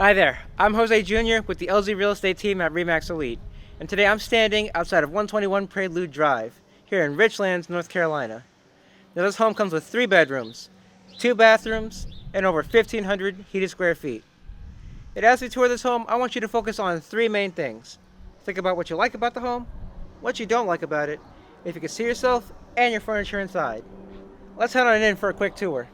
Hi there, I'm Jose Jr. with the LZ Real Estate team at RE/MAX Elite, and today I'm standing outside of 121 Prelude Drive here in Richlands, North Carolina. Now this home comes with 3 bedrooms, 2 bathrooms, and over 1,500 heated square feet. And as we tour this home, I want you to focus on 3 main things. Think about what you like about the home, what you don't like about it, if you can see yourself and your furniture inside. Let's head on in for a quick tour.